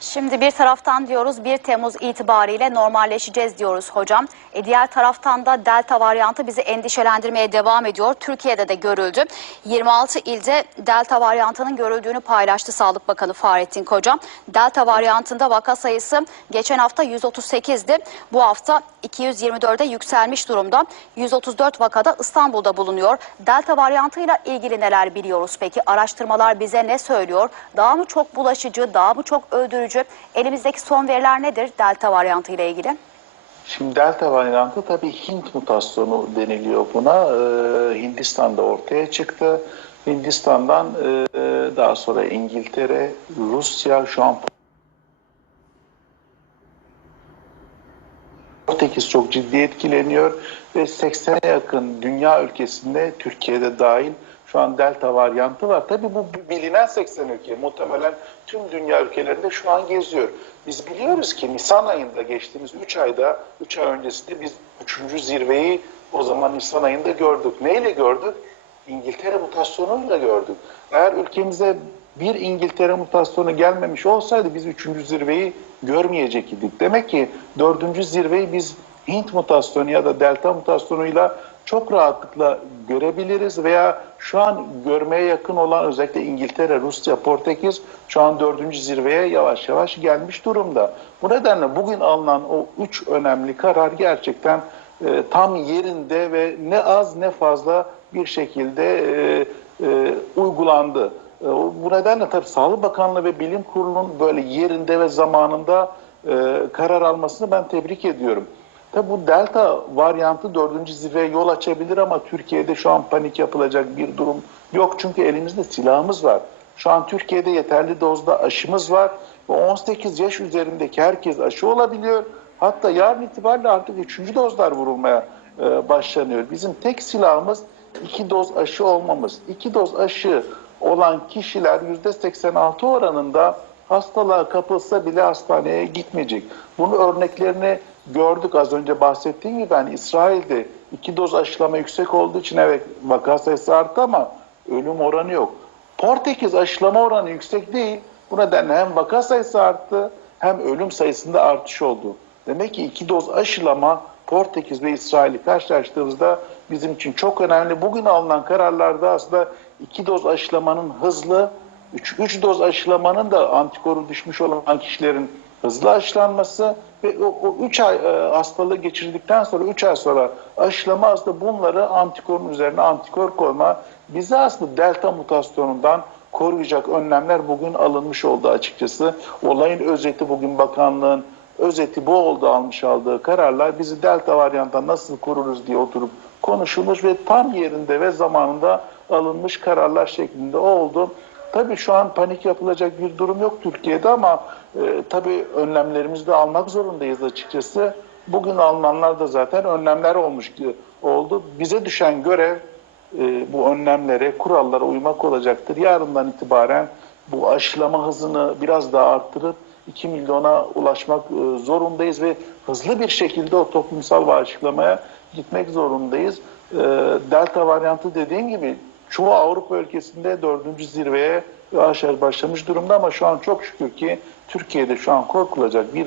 Şimdi bir taraftan diyoruz 1 Temmuz itibariyle normalleşeceğiz diyoruz hocam. E diğer taraftan da delta varyantı bizi endişelendirmeye devam ediyor. Türkiye'de de görüldü. 26 ilde delta varyantının görüldüğünü paylaştı Sağlık Bakanı Fahrettin Koca. Delta varyantında vaka sayısı geçen hafta 138'di. Bu hafta 224'e yükselmiş durumda. 134 vakada İstanbul'da bulunuyor. Delta varyantıyla ilgili neler biliyoruz peki? Araştırmalar bize ne söylüyor? Daha mı çok bulaşıcı, daha mı çok öldürücü? Elimizdeki son veriler nedir delta varyantı ile ilgili? Şimdi delta varyantı tabii Hint mutasyonu deniliyor buna. Ee, Hindistan'da ortaya çıktı. Hindistan'dan e, daha sonra İngiltere, Rusya şu an Portekiz çok ciddi etkileniyor ve 80'e yakın dünya ülkesinde Türkiye'de dahil şu an delta varyantı var. Tabii bu bilinen 80 ülke muhtemelen tüm dünya ülkelerinde şu an geziyor. Biz biliyoruz ki Nisan ayında geçtiğimiz 3 ayda 3 ay öncesinde biz 3. zirveyi o zaman Nisan ayında gördük. Neyle gördük? İngiltere mutasyonuyla gördük. Eğer ülkemize bir İngiltere mutasyonu gelmemiş olsaydı biz üçüncü zirveyi görmeyecek idik. Demek ki dördüncü zirveyi biz Hint mutasyonu ya da delta mutasyonuyla çok rahatlıkla görebiliriz veya şu an görmeye yakın olan özellikle İngiltere, Rusya, Portekiz şu an dördüncü zirveye yavaş yavaş gelmiş durumda. Bu nedenle bugün alınan o üç önemli karar gerçekten e, tam yerinde ve ne az ne fazla bir şekilde e, e, uygulandı. E, Bu nedenle tabii Sağlık Bakanlığı ve Bilim Kurulu'nun böyle yerinde ve zamanında e, karar almasını ben tebrik ediyorum. Tabii bu delta varyantı dördüncü zirveye yol açabilir ama Türkiye'de şu an panik yapılacak bir durum yok. Çünkü elimizde silahımız var. Şu an Türkiye'de yeterli dozda aşımız var. Ve 18 yaş üzerindeki herkes aşı olabiliyor. Hatta yarın itibariyle artık üçüncü dozlar vurulmaya e, başlanıyor. Bizim tek silahımız iki doz aşı olmamız. İki doz aşı olan kişiler %86 oranında hastalığa kapılsa bile hastaneye gitmeyecek. Bunun örneklerini gördük az önce bahsettiğim gibi hani İsrail'de iki doz aşılama yüksek olduğu için evet vaka sayısı arttı ama ölüm oranı yok. Portekiz aşılama oranı yüksek değil. Bu nedenle hem vaka sayısı arttı hem ölüm sayısında artış oldu. Demek ki iki doz aşılama Portekiz ve İsrail'i karşılaştığımızda bizim için çok önemli. Bugün alınan kararlarda aslında iki doz aşılamanın hızlı, üç, üç doz aşılamanın da antikoru düşmüş olan kişilerin hızlı aşılanması ve o, o üç ay e, hastalığı geçirdikten sonra üç ay sonra aşılama aslında bunları antikorun üzerine antikor koyma bizi aslında delta mutasyonundan koruyacak önlemler bugün alınmış oldu açıkçası. Olayın özeti bugün bakanlığın özeti bu oldu almış aldığı kararlar bizi delta varyanttan nasıl koruruz diye oturup konuşulmuş ve tam yerinde ve zamanında alınmış kararlar şeklinde oldu. Tabii şu an panik yapılacak bir durum yok Türkiye'de ama e, tabii önlemlerimizi de almak zorundayız açıkçası. Bugün Almanlar da zaten önlemler olmuş oldu. Bize düşen görev e, bu önlemlere, kurallara uymak olacaktır. Yarından itibaren bu aşılama hızını biraz daha arttırıp 2 milyona ulaşmak e, zorundayız ve hızlı bir şekilde o toplumsal bağışıklamaya gitmek zorundayız. E, Delta varyantı dediğim gibi çoğu Avrupa ülkesinde dördüncü zirveye yavaş başlamış durumda ama şu an çok şükür ki Türkiye'de şu an korkulacak bir